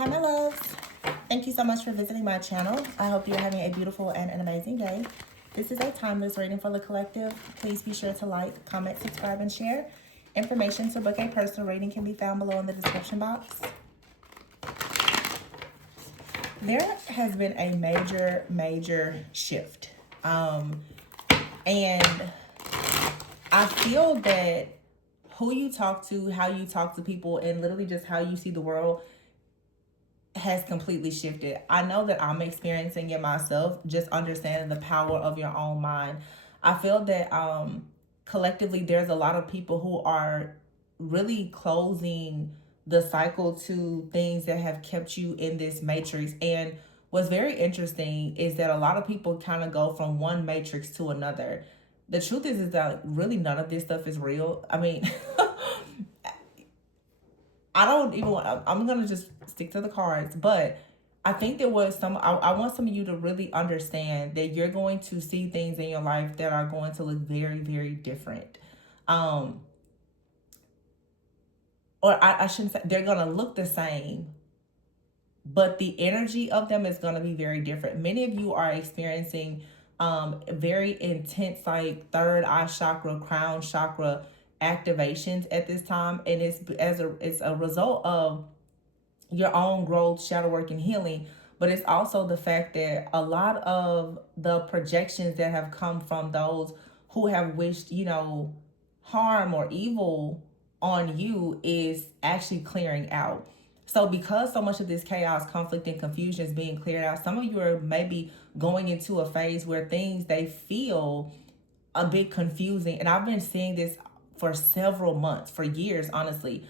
Hi, my loves. Thank you so much for visiting my channel. I hope you're having a beautiful and an amazing day. This is a timeless reading for the collective. Please be sure to like, comment, subscribe, and share. Information to book a personal reading can be found below in the description box. There has been a major shift. And I feel that who you talk to, how you talk to people, and literally just how you see the world has completely shifted. I know that I'm experiencing it myself, just understanding the power of your own mind. I feel that collectively there's a lot of people who are really closing the cycle to things that have kept you in this matrix. And what's very interesting is that a lot of people kind of go from one matrix to another. The truth is that really none of this stuff is real. I mean, I don't even want, I'm going to just stick to the cards, but I think there was I want some of you to really understand that you're going to see things in your life that are going to look very different. Or I shouldn't say they're going to look the same, but the energy of them is going to be very different. Many of you are experiencing very intense, like third eye chakra, crown chakra activations at this time, and it's a result of your own growth, shadow work, and healing. But it's also the fact that a lot of the projections that have come from those who have wished, harm or evil on you is actually clearing out. So because so much of this chaos, conflict, and confusion is being cleared out, some of you are maybe going into a phase where things, they feel a bit confusing. And I've been seeing this for several months, for years, honestly.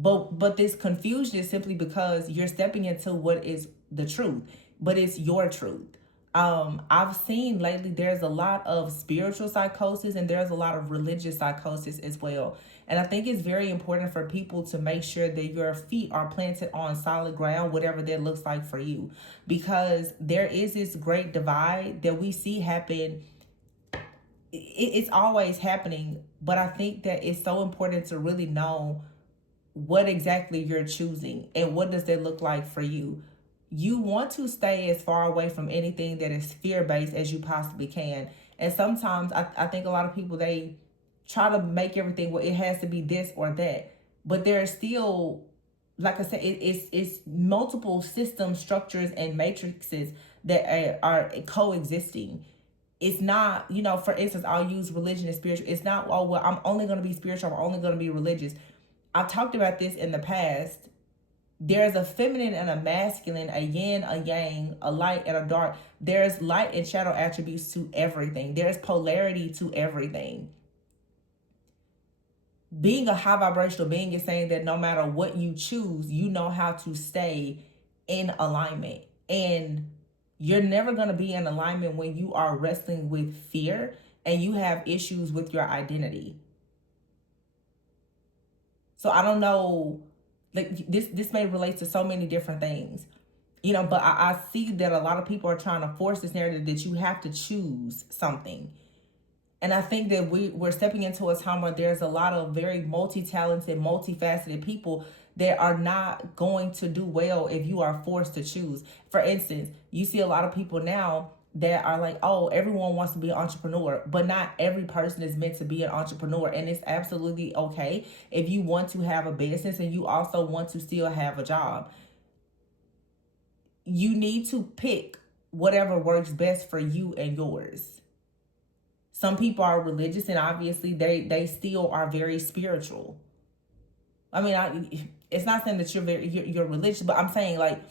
But this confusion is simply because you're stepping into what is the truth, but it's your truth. I've seen lately there's a lot of spiritual psychosis and there's a lot of religious psychosis as well. And I think it's very important for people to make sure that your feet are planted on solid ground, whatever that looks like for you, because there is this great divide that we see happen. It's always happening, but I think that it's so important to really know what exactly you're choosing and what does that look like for you. You want to stay as far away from anything that is fear-based as you possibly can. And sometimes I think a lot of people, they try to make everything, well, it has to be this or that. But there's still, like I said, it's multiple systems, structures, and matrices that are coexisting. It's not, for instance, I'll use religion and spiritual. It's not, oh, well, I'm only going to be spiritual, I'm only going to be religious. I've talked about this in the past. There's a feminine and a masculine, a yin, a yang, a light and a dark. There's light and shadow attributes to everything. There's polarity to everything. Being a high vibrational being is saying that no matter what you choose, you know how to stay in alignment. And you're never going to be in alignment when you are wrestling with fear and you have issues with your identity. So I don't know, like this may relate to so many different things, but I see that a lot of people are trying to force this narrative that you have to choose something. And I think that we're stepping into a time where there's a lot of very multi-talented, multifaceted people that are not going to do well if you are forced to choose. For instance, you see a lot of people now that are like, oh, everyone wants to be an entrepreneur, but not every person is meant to be an entrepreneur. And it's absolutely okay if you want to have a business and you also want to still have a job. You need to pick whatever works best for you and yours. Some people are religious and obviously they still are very spiritual. I mean, it's not saying that you're religious, but I'm saying, like,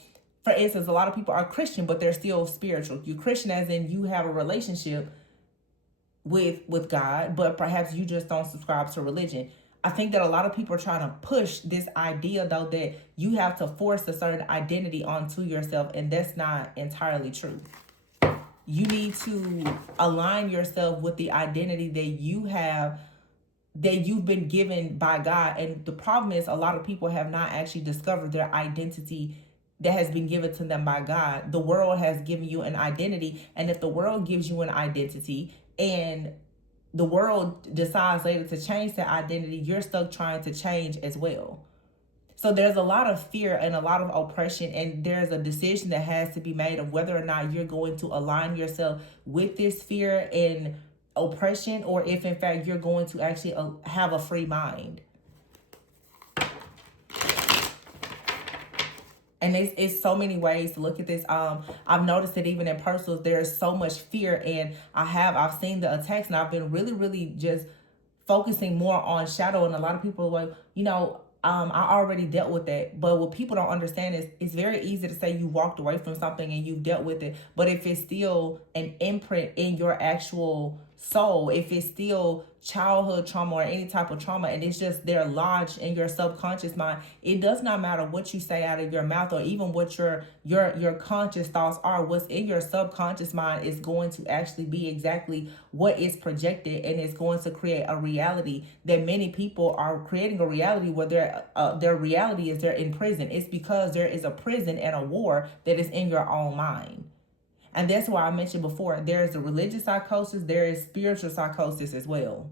for instance, a lot of people are Christian, but they're still spiritual. You're Christian as in you have a relationship with God, but perhaps you just don't subscribe to religion. I think that a lot of people are trying to push this idea, though, that you have to force a certain identity onto yourself, and that's not entirely true. You need to align yourself with the identity that you have, that you've been given by God. And the problem is a lot of people have not actually discovered their identity that has been given to them by God. The world has given you an identity. And if the world gives you an identity and the world decides later to change that identity, you're stuck trying to change as well. So there's a lot of fear and a lot of oppression, and there's a decision that has to be made of whether or not you're going to align yourself with this fear and oppression, or if in fact you're going to actually have a free mind. And it's so many ways to look at this. I've noticed that even in personals, there's so much fear, and I've seen the attacks, and I've been really just focusing more on shadow. And a lot of people are like, I already dealt with that. But what people don't understand is it's very easy to say you walked away from something and you've dealt with it. But if it's still an imprint in your actual soul, if it's still childhood trauma or any type of trauma, and it's just there lodged in your subconscious mind, it does not matter what you say out of your mouth, or even what your conscious thoughts are. What's in your subconscious mind is going to actually be exactly what is projected, and it's going to create a reality that many people are creating a reality where their reality is they're in prison. It's because there is a prison and a war that is in your own mind. And that's why I mentioned before, there is a religious psychosis, there is spiritual psychosis as well.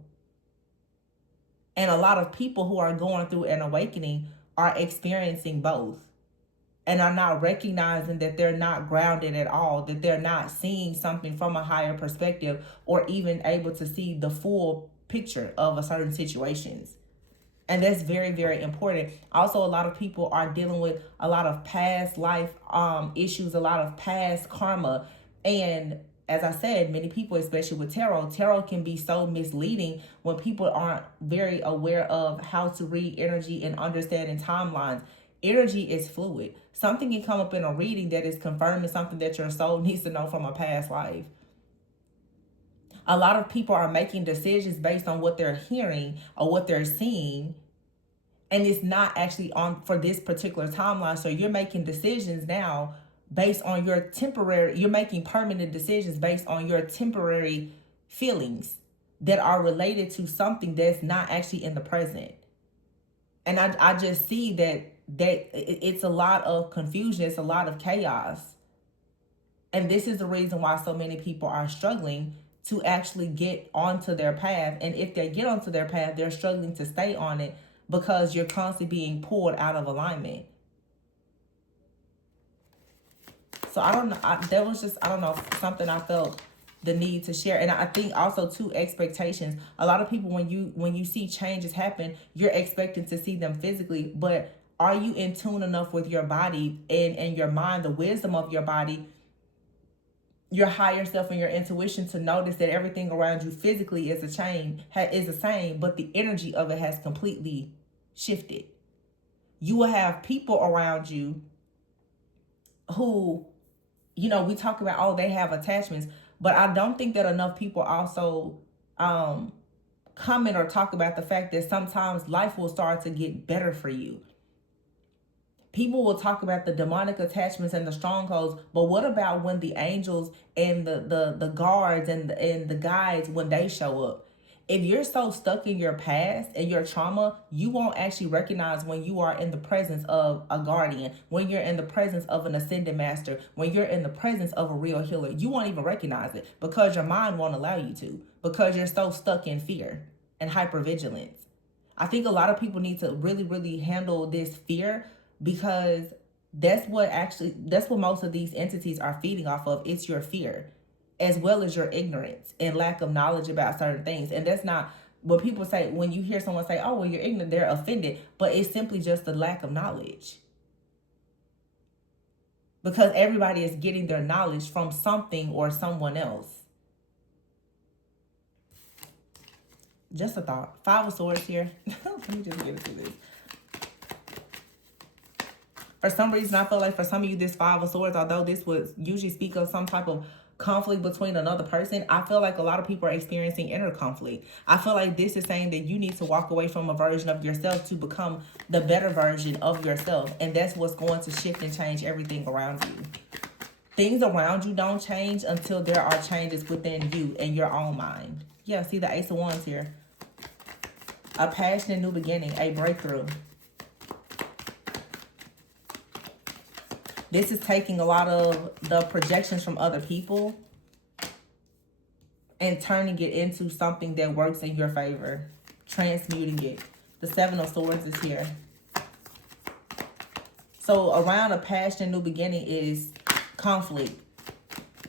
And a lot of people who are going through an awakening are experiencing both, and are not recognizing that they're not grounded at all, that they're not seeing something from a higher perspective, or even able to see the full picture of a certain situations. And that's very important. Also, a lot of people are dealing with a lot of past life issues, a lot of past karma. And as I said, many people, especially with tarot can be so misleading when people aren't very aware of how to read energy and understanding timelines. Energy is fluid. Something can come up in a reading that is confirming something that your soul needs to know from a past life. A lot of people are making decisions based on what they're hearing or what they're seeing, and it's not actually on for this particular timeline. So you're making decisions now based on you're making permanent decisions based on your temporary feelings that are related to something that's not actually in the present. And I just see that it's a lot of confusion, it's a lot of chaos. And this is the reason why so many people are struggling to actually get onto their path. And if they get onto their path, they're struggling to stay on it because you're constantly being pulled out of alignment. So I don't know. That was just, I don't know, something I felt the need to share. And I think also too, expectations. A lot of people, when you see changes happen, you're expecting to see them physically, but are you in tune enough with your body and your mind, the wisdom of your body, your higher self and your intuition, to notice that everything around you physically is the same, but the energy of it has completely shifted? You will have people around you who, we talk about, oh, they have attachments, but I don't think that enough people also comment or talk about the fact that sometimes life will start to get better for you. People will talk about the demonic attachments and the strongholds, but what about when the angels and the guards and the guides, when they show up? If you're so stuck in your past and your trauma, you won't actually recognize when you are in the presence of a guardian, when you're in the presence of an ascended master, when you're in the presence of a real healer. You won't even recognize it because your mind won't allow you to, because you're so stuck in fear and hypervigilance. I think a lot of people need to really handle this fear, because that's what most of these entities are feeding off of. It's your fear, as well as your ignorance and lack of knowledge about certain things. And that's not what people say. When you hear someone say, oh, well, you're ignorant, they're offended, but it's simply just the lack of knowledge. Because everybody is getting their knowledge from something or someone else. Just a thought. Five of Swords here. Let me just get into this. For some reason, I feel like for some of you, this Five of Swords, although this would usually speak of some type of conflict between another person, I feel like a lot of people are experiencing inner conflict. I feel like this is saying that you need to walk away from a version of yourself to become the better version of yourself. And that's what's going to shift and change everything around you. Things around you don't change until there are changes within you and your own mind. Yeah, see the Ace of Wands here. A passionate new beginning, a breakthrough. This is taking a lot of the projections from other people and turning it into something that works in your favor. Transmuting it. The Seven of Swords is here. So around a passion, new beginning is conflict,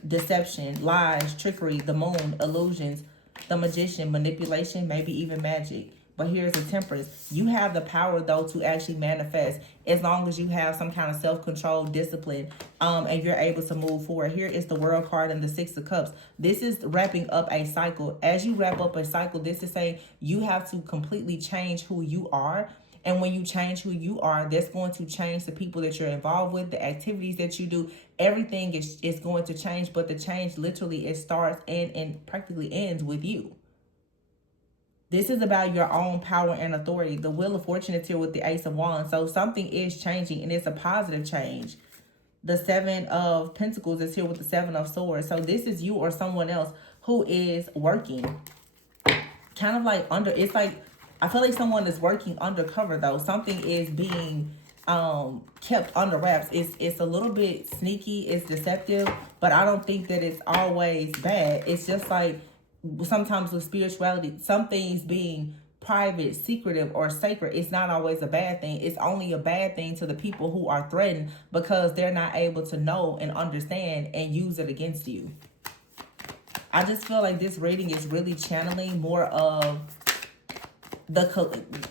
deception, lies, trickery, the moon, illusions, the magician, manipulation, maybe even magic. But here's the temperance. You have the power, though, to actually manifest as long as you have some kind of self-control, discipline, and you're able to move forward. Here is the World card and the Six of Cups. This is wrapping up a cycle. As you wrap up a cycle, this is saying you have to completely change who you are. And when you change who you are, that's going to change the people that you're involved with, the activities that you do. Everything is going to change, but the change literally, it starts and practically ends with you. This is about your own power and authority. The Wheel of Fortune is here with the Ace of Wands. So something is changing, and it's a positive change. The Seven of Pentacles is here with the Seven of Swords. So this is you or someone else who is working. Kind of like it's like, I feel like someone is working undercover, though. Something is being kept under wraps. It's a little bit sneaky. It's deceptive. But I don't think that it's always bad. It's just like sometimes with spirituality, some things being private, secretive, or sacred, it's not always a bad thing. It's only a bad thing to the people who are threatened because they're not able to know and understand and use it against you. I just feel like this reading is really channeling more of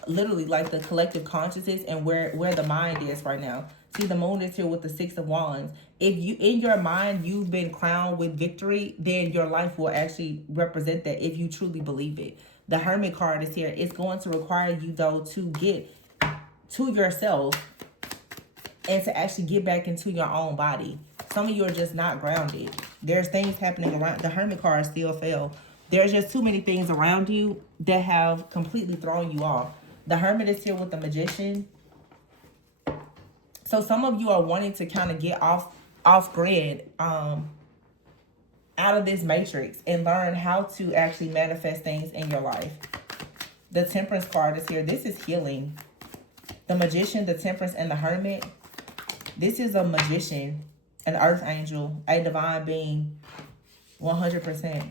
literally like the collective consciousness and where the mind is right now. See, the moon is here with the Six of Wands. If you, in your mind, you've been crowned with victory, then your life will actually represent that if you truly believe it. The Hermit card is here. It's going to require you, though, to get to yourself and to actually get back into your own body. Some of you are just not grounded. There's things happening around. The Hermit card still fell. There's just too many things around you that have completely thrown you off. The Hermit is here with the Magician. So some of you are wanting to kind of get off grid, out of this matrix and learn how to actually manifest things in your life. The Temperance card is here. This is healing. The Magician, the Temperance, and the Hermit. This is a magician, an earth angel, a divine being, 100%.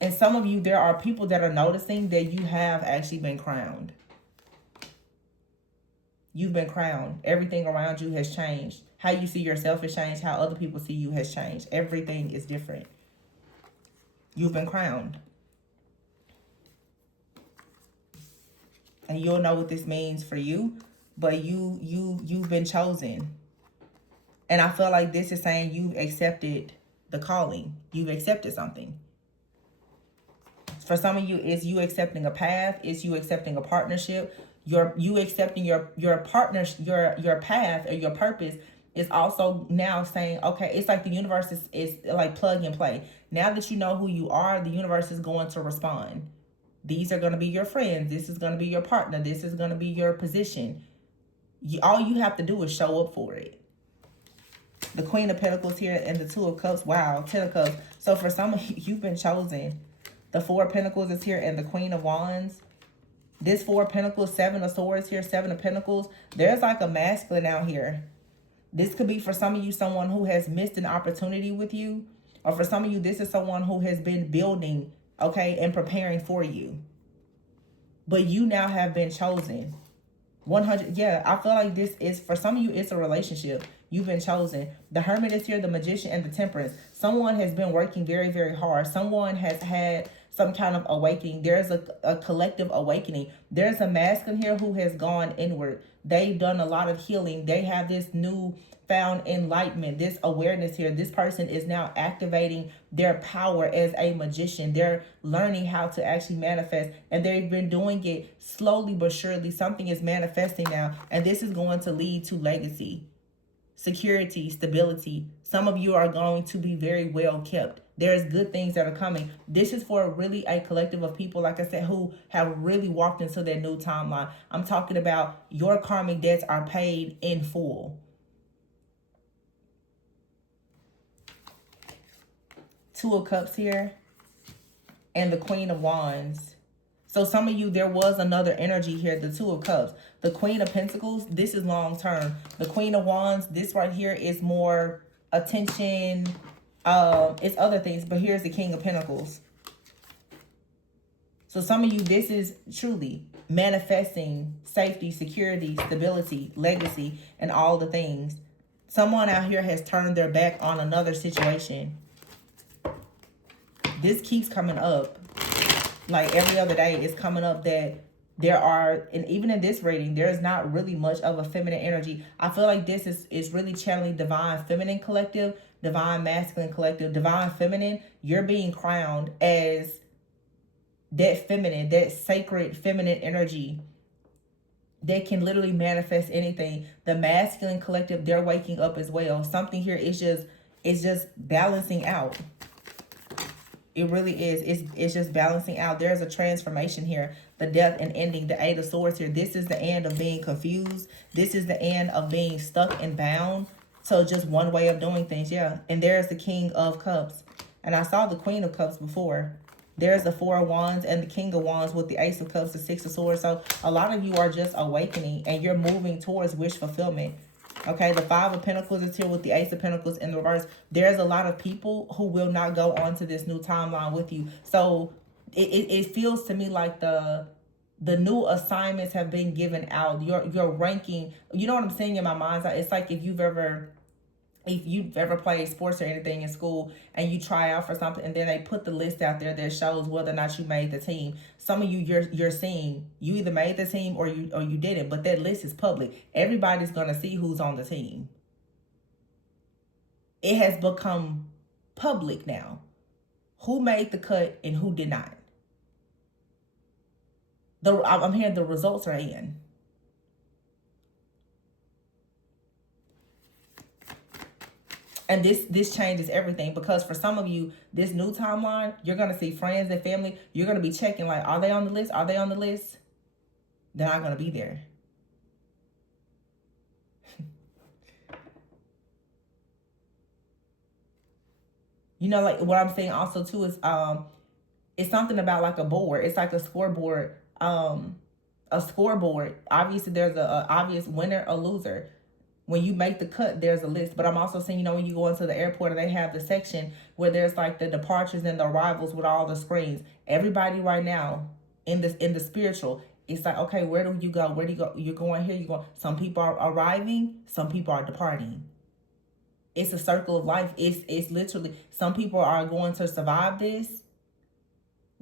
And some of you, there are people that are noticing that you have actually been crowned. You've been crowned. Everything around you has changed. How you see yourself has changed. How other people see you has changed. Everything is different. You've been crowned. And you'll know what this means for you. But you've been chosen. And I feel like this is saying you've accepted the calling. You've accepted something. For some of you, it's you accepting a path. It's you accepting a partnership. You accepting your partner's your path or your purpose is also now saying, okay, it's like the universe is like plug and play. Now that you know who you are, the universe is going to respond. These are going to be your friends. This is going to be your partner. This is going to be your position. All you have to do is show up for it. The Queen of Pentacles here and the Two of Cups. Wow, Ten of Cups. So for some of you, you've been chosen. The Four of Pentacles is here and the Queen of Wands. This Four of Pentacles, Seven of Swords here, Seven of Pentacles. There's like a masculine out here. This could be for some of you someone who has missed an opportunity with you. Or for some of you, this is someone who has been building, okay, and preparing for you. But you now have been chosen. 100, yeah, I feel like this is, for some of you, it's a relationship. You've been chosen. The Hermit is here, the Magician, and the Temperance. Someone has been working very, very hard. Someone has had some kind of awakening. There's a collective awakening. There's a masculine here who has gone inward. They've done a lot of healing. They have this new found enlightenment, this awareness here. This person is now activating their power as a magician. They're learning how to actually manifest, and they've been doing it slowly but surely. Something is manifesting now, and this is going to lead to legacy, security, stability. Some of you are going to be very well kept. There's good things that are coming. This is for really a collective of people, like I said, who have really walked into their new timeline. I'm talking about your karmic debts are paid in full. Two of Cups here and the Queen of Wands. So some of you, there was another energy here, the Two of Cups. The Queen of Pentacles, this is long term. The Queen of Wands, this right here is more attention. It's other things, but here's the King of Pentacles. So some of you, this is truly manifesting safety, security, stability, legacy, and all the things. Someone out here has turned their back on another situation. This keeps coming up. Like every other day, it's coming up that there are, and even in this reading, there is not really much of a feminine energy. I feel like this is really channeling divine feminine collective, divine masculine collective, divine feminine. You're being crowned as that feminine, that sacred feminine energy that can literally manifest anything. The masculine collective, they're waking up as well. Something here is just balancing out. It really is. It's just balancing out. There's a transformation here. The death and ending, the Eight of Swords here. This is the end of being confused. This is the end of being stuck and bound. So just one way of doing things, yeah. And there's the King of Cups. And I saw the Queen of Cups before. There's the Four of Wands and the King of Wands with the Ace of Cups, the Six of Swords. So a lot of you are just awakening and you're moving towards wish fulfillment. Okay, the Five of Pentacles is here with the Ace of Pentacles in the reverse. There's a lot of people who will not go on to this new timeline with you. So it feels to me like the new assignments have been given out. Your ranking, you know what I'm saying in my mind's eye? It's like if you've ever played sports or anything in school and you try out for something and then they put the list out there that shows whether or not you made the team. Some of you, you're seeing you either made the team or you didn't, but that list is public. Everybody's going to see who's on the team. It has become public now. Who made the cut and who did not. I'm hearing the results are in. And this changes everything, because for some of you, this new timeline, you're going to see friends and family. You're going to be checking like, are they on the list? Are they on the list? They're not going to be there. You know, like what I'm saying also too is it's something about like a board. It's like a scoreboard. A scoreboard. Obviously, there's a obvious winner, a loser. When you make the cut, there's a list. But I'm also saying, you know, when you go into the airport and they have the section where there's like the departures and the arrivals with all the screens. Everybody right now in the spiritual, it's like, okay, where do you go? Where do you go? You're going here, you're going. Some people are arriving, some people are departing. It's a circle of life. It's literally, some people are going to survive this.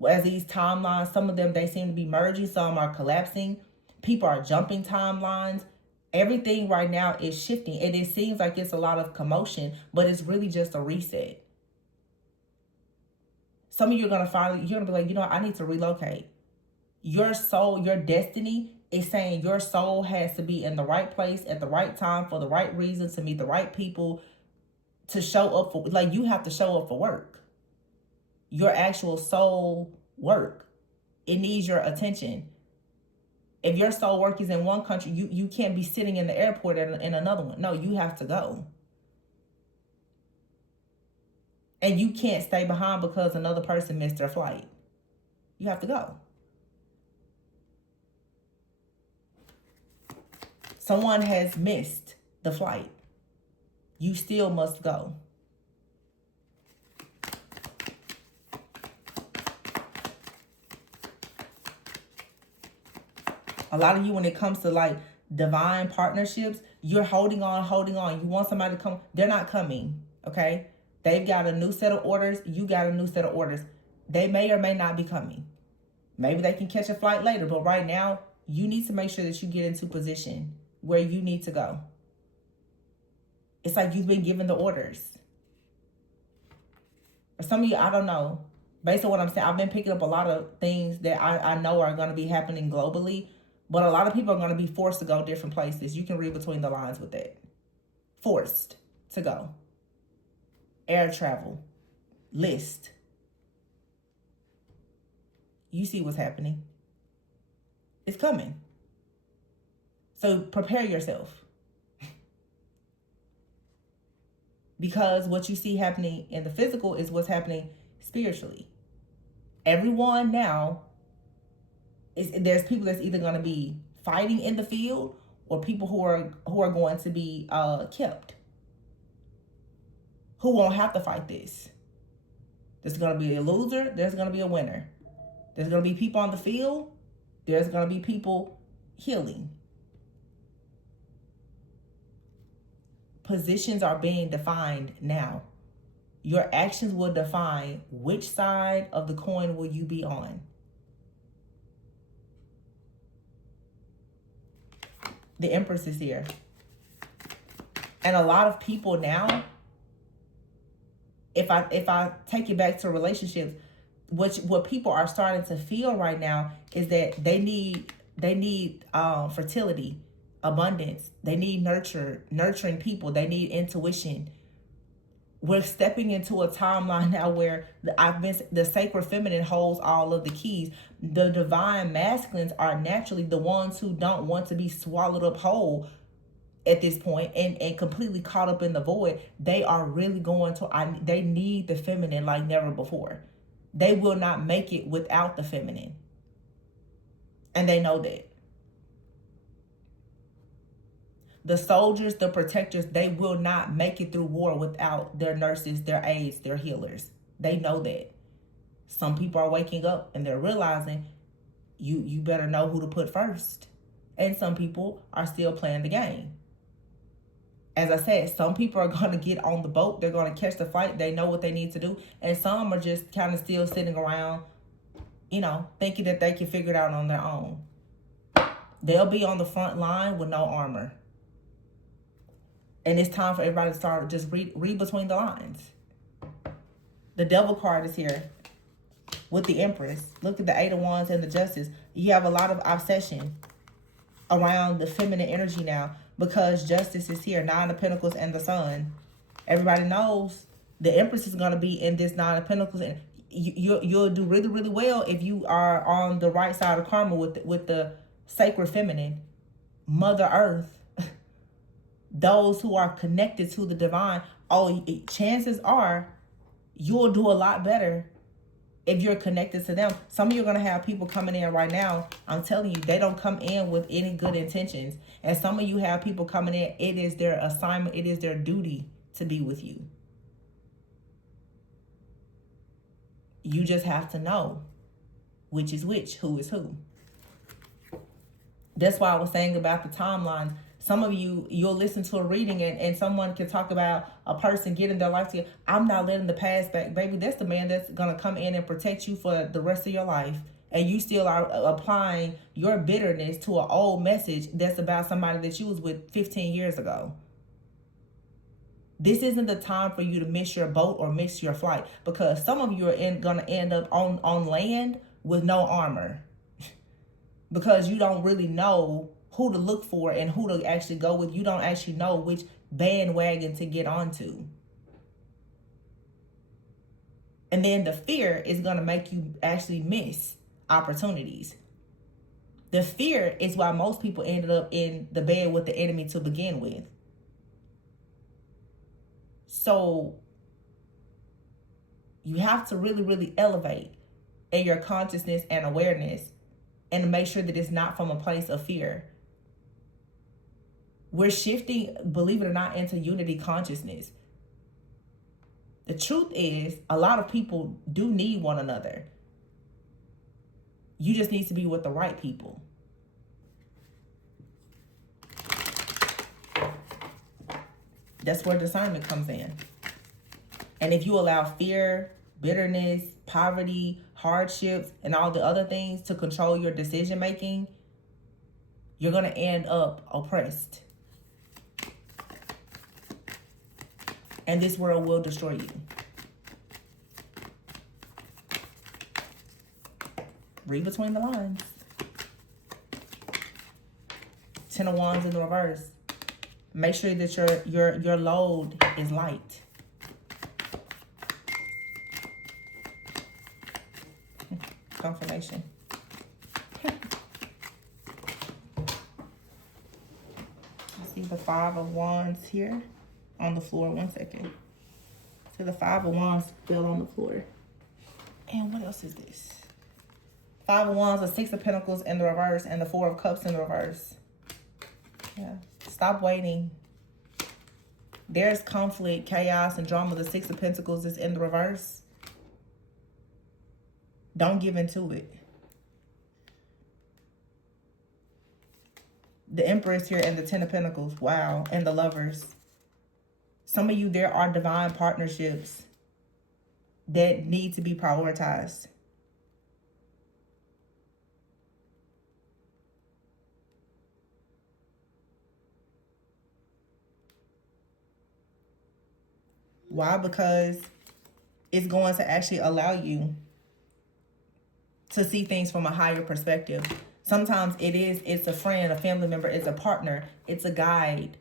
As these timelines, some of them, they seem to be merging, some are collapsing. People are jumping timelines. Everything right now is shifting, and it seems like it's a lot of commotion, but it's really just a reset. Some of you are going to finally, you're going to be like, you know, I need to relocate. Your soul, your destiny is saying your soul has to be in the right place at the right time for the right reasons, to meet the right people, to show up for, like, you have to show up for work. Your actual soul work. It needs your attention. If your soul work is in one country, you can't be sitting in the airport in another one. No, you have to go. And you can't stay behind because another person missed their flight. You have to go. Someone has missed the flight. You still must go. A lot of you, when it comes to like divine partnerships, you're holding on. You want somebody to come. They're not coming, okay? They've got a new set of orders. You got a new set of orders. They may or may not be coming. Maybe they can catch a flight later, but right now, you need to make sure that you get into position where you need to go. It's like you've been given the orders. For some of you, I don't know. Based on what I'm saying, I've been picking up a lot of things that I know are going to be happening globally. But a lot of people are going to be forced to go different places. You can read between the lines with that. Forced to go. Air travel. List. You see what's happening. It's coming. So prepare yourself. Because what you see happening in the physical is what's happening spiritually. Everyone now, there's people that's either going to be fighting in the field or people who are going to be kept, who won't have to fight this. There's going to be a loser. There's going to be a winner. There's going to be people on the field. There's going to be people healing. Positions are being defined now. Your actions will define which side of the coin will you be on. The Empress is here. And a lot of people now, if I take it back to relationships, what people are starting to feel right now is that they need fertility, abundance. They need nurturing people. They need intuition. We're stepping into a timeline now where the sacred feminine holds all of the keys. The divine masculines are naturally the ones who don't want to be swallowed up whole at this point and completely caught up in the void. They are really they need the feminine like never before. They will not make it without the feminine. And they know that. The soldiers, the protectors, they will not make it through war without their nurses, their aides, their healers. They know that. Some people are waking up and they're realizing you better know who to put first. And some people are still playing the game. As I said, some people are going to get on the boat. They're going to catch the flight. They know what they need to do. And some are just kind of still sitting around, thinking that they can figure it out on their own. They'll be on the front line with no armor. And it's time for everybody to start just read between the lines. The Devil card is here with the Empress. Look at the Eight of Wands and the Justice. You have a lot of obsession around the feminine energy now because Justice is here. Nine of Pentacles and the Sun. Everybody knows the Empress is going to be in this Nine of Pentacles. And you'll do really, really well if you are on the right side of karma with the sacred feminine, Mother Earth. Those who are connected to the divine, chances are you'll do a lot better if you're connected to them. Some of you are going to have people coming in right now. I'm telling you, they don't come in with any good intentions. And some of you have people coming in. It is their assignment. It is their duty to be with you. You just have to know which is which, who is who. That's why I was saying about the timelines. Some of you, you'll listen to a reading and someone can talk about a person getting their life together. I'm not letting the past back. Baby, that's the man that's going to come in and protect you for the rest of your life. And you still are applying your bitterness to an old message that's about somebody that you was with 15 years ago. This isn't the time for you to miss your boat or miss your flight, because some of you are going to end up on land with no armor because you don't really know who to look for and who to actually go with. You don't actually know which bandwagon to get onto. And then the fear is going to make you actually miss opportunities. The fear is why most people ended up in the bed with the enemy to begin with. So you have to really, really elevate in your consciousness and awareness and make sure that it's not from a place of fear. We're shifting, believe it or not, into unity consciousness. The truth is, a lot of people do need one another. You just need to be with the right people. That's where discernment comes in. And if you allow fear, bitterness, poverty, hardships, and all the other things to control your decision making, you're going to end up oppressed. And this world will destroy you. Read between the lines. Ten of Wands in the reverse. Make sure that your load is light. Confirmation. I see the Five of Wands here on the floor. 1 second. So the Five of Wands fell on the floor. And what else is this? Five of Wands, the Six of Pentacles in the reverse, and the Four of Cups in the reverse. Yeah. Stop waiting. There's conflict, chaos, and drama. The Six of Pentacles is in the reverse. Don't give into it. The Empress here and the Ten of Pentacles. Wow. And the Lovers. Some of you, there are divine partnerships that need to be prioritized. Why? Because it's going to actually allow you to see things from a higher perspective. Sometimes it's a friend, a family member, it's a partner, it's a guide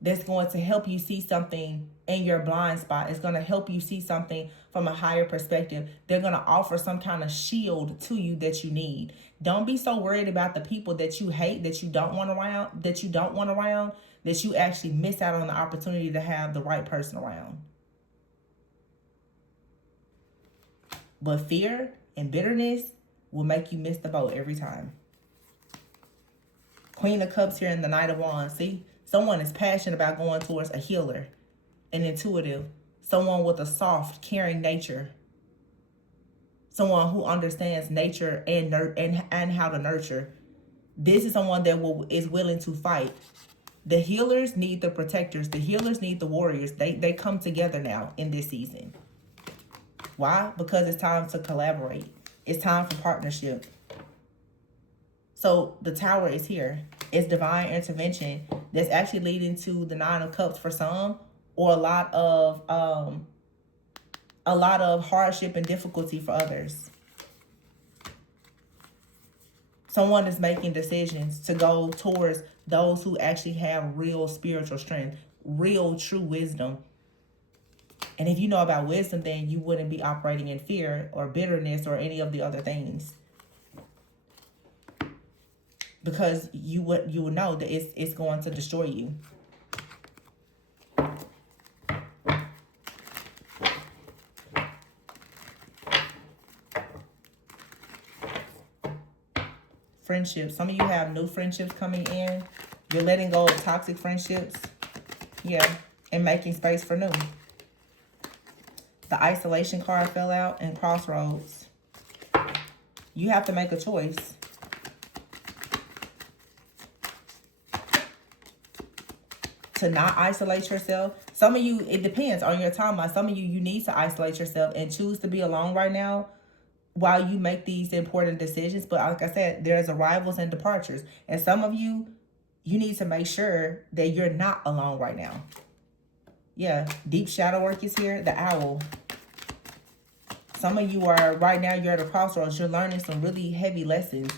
that's going to help you see something in your blind spot. It's going to help you see something from a higher perspective. They're going to offer some kind of shield to you that you need. Don't be so worried about the people that you hate, that you don't want around, that you actually miss out on the opportunity to have the right person around. But fear and bitterness will make you miss the boat every time. Queen of Cups here and the Knight of Wands. See, someone is passionate about going towards a healer, an intuitive, someone with a soft, caring nature, someone who understands nature and how to nurture. This is someone that is willing to fight. The healers need the protectors. The healers need the warriors. They come together now in this season. Why? Because it's time to collaborate. It's time for partnership. So the Tower is here. It's divine intervention that's actually leading to the Nine of Cups for some, or a lot of hardship and difficulty for others. Someone is making decisions to go towards those who actually have real spiritual strength, real true wisdom. And if you know about wisdom, then you wouldn't be operating in fear or bitterness or any of the other things. Because you would know that it's going to destroy you. Friendships. Some of you have new friendships coming in. You're letting go of toxic friendships. Yeah. And making space for new. The isolation card fell out and crossroads. You have to make a choice. To not isolate yourself. Some of you, it depends on your timeline. Some of you, you need to isolate yourself and choose to be alone right now while you make these important decisions. But like I said, there's arrivals and departures. And some of you, you need to make sure that you're not alone right now. Yeah, deep shadow work is here. The Owl. Some of you are, right now, you're at a crossroads. You're learning some really heavy lessons.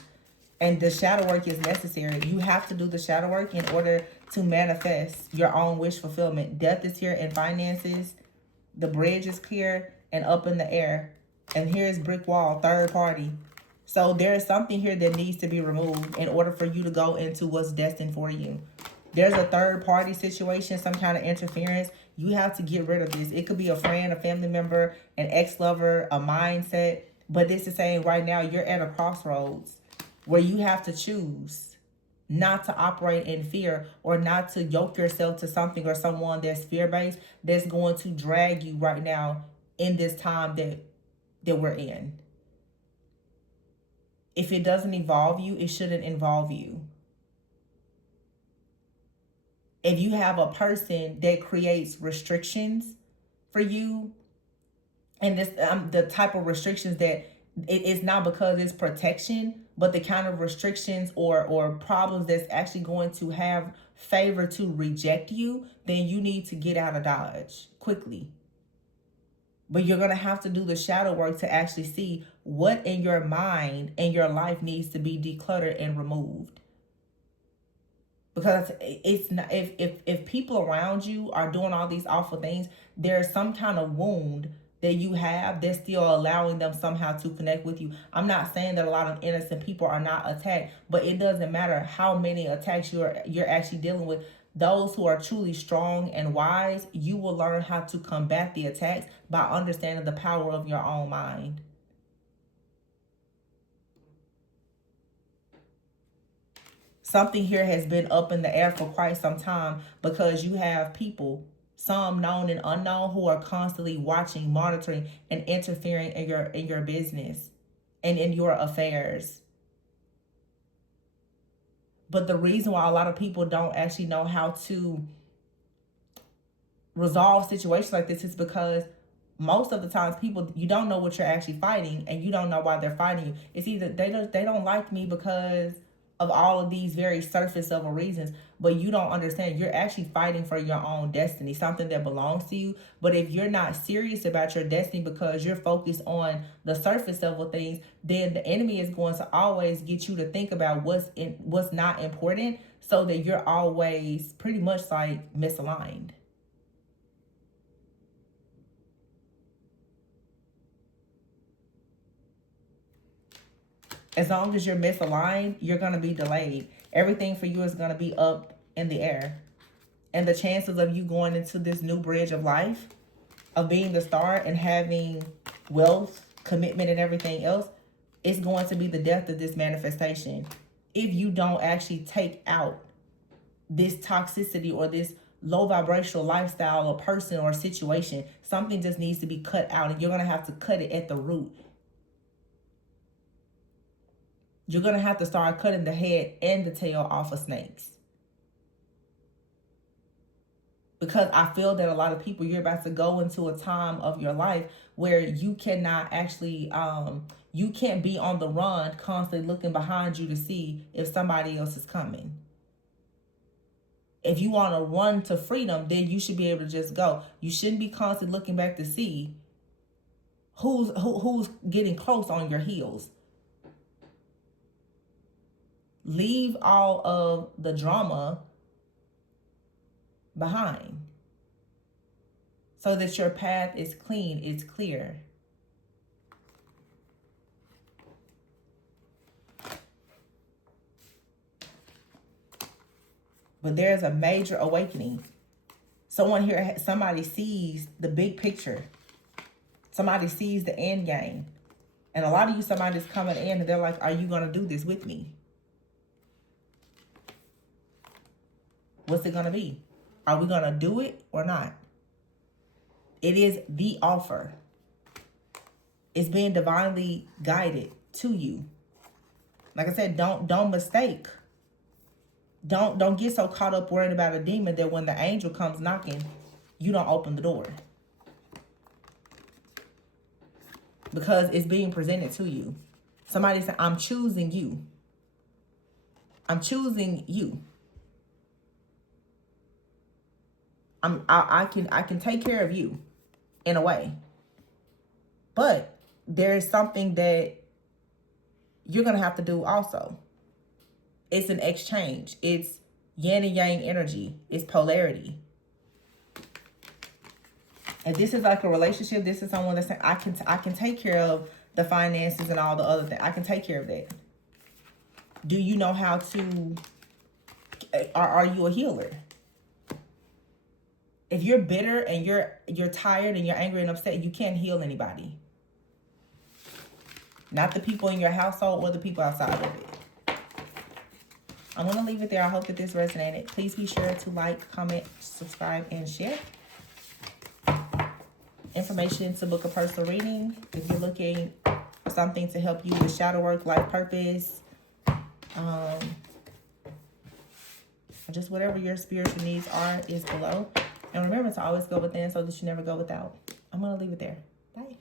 And the shadow work is necessary. You have to do the shadow work in order to manifest your own wish fulfillment. Death is here in finances. The bridge is clear and up in the air. And here's brick wall, third party. So there is something here that needs to be removed in order for you to go into what's destined for you. There's a third party situation, some kind of interference. You have to get rid of this. It could be a friend, a family member, an ex-lover, a mindset. But this is saying right now you're at a crossroads where you have to choose not to operate in fear or not to yoke yourself to something or someone that's fear-based, that's going to drag you right now in this time that we're in. If it doesn't involve you, it shouldn't involve you. If you have a person that creates restrictions for you, and this the type of restrictions that it is not because it's protection, but the kind of restrictions or problems that's actually going to have favor to reject you, then you need to get out of Dodge quickly. But you're going to have to do the shadow work to actually see what in your mind and your life needs to be decluttered and removed. Because it's not, if people around you are doing all these awful things, there's some kind of wound that you have that's still allowing them somehow to connect with you. I'm not saying that a lot of innocent people are not attacked, but it doesn't matter how many attacks you're actually dealing with. Those who are truly strong and wise, you will learn how to combat the attacks by understanding the power of your own mind. Something here has been up in the air for quite some time because you have people, some known and unknown, who are constantly watching, monitoring, and interfering in your business and in your affairs. But the reason why a lot of people don't actually know how to resolve situations like this is because most of the times people, you don't know what you're actually fighting, and you don't know why they're fighting you. It's either they don't like me because of all of these very surface level reasons, but you don't understand you're actually fighting for your own destiny, something that belongs to you. But if you're not serious about your destiny because you're focused on the surface level things, then the enemy is going to always get you to think about what's not important, so that you're always pretty much like misaligned. As long as you're misaligned, you're going to be delayed. Everything for you is going to be up in the air. And the chances of you going into this new bridge of life, of being the star and having wealth, commitment, and everything else, it's going to be the death of this manifestation. If you don't actually take out this toxicity or this low vibrational lifestyle or person or situation, something just needs to be cut out, and you're going to have to cut it at the root. You're going to have to start cutting the head and the tail off of snakes. Because I feel that a lot of people, you're about to go into a time of your life where you cannot actually, you can't be on the run, constantly looking behind you to see if somebody else is coming. If you want to run to freedom, then you should be able to just go. You shouldn't be constantly looking back to see who's getting close on your heels. Leave all of the drama behind so that your path is clean, it's clear. But there's a major awakening. Somebody sees the big picture. Somebody sees the end game. And a lot of you, somebody's coming in and they're like, are you going to do this with me? What's it going to be? Are we going to do it or not? It is the offer. It's being divinely guided to you. Like I said, don't mistake. Don't get so caught up worrying about a demon that when the angel comes knocking, you don't open the door. Because it's being presented to you. Somebody said, I'm choosing you. I'm choosing you. I can take care of you in a way. But there is something that you're going to have to do also. It's an exchange. It's yin and yang energy. It's polarity. And this is like a relationship. This is someone that's saying, I can take care of the finances and all the other things. I can take care of that. Do you know how to, are you a healer? If you're bitter and you're tired and you're angry and upset, you can't heal anybody. Not the people in your household or the people outside of it. I'm going to leave it there. I hope that this resonated. Please be sure to like, comment, subscribe, and share. Information to book a personal reading. If you're looking for something to help you with shadow work, life purpose, just whatever your spiritual needs are is below. And remember to always go within so that you never go without. I'm going to leave it there. Bye.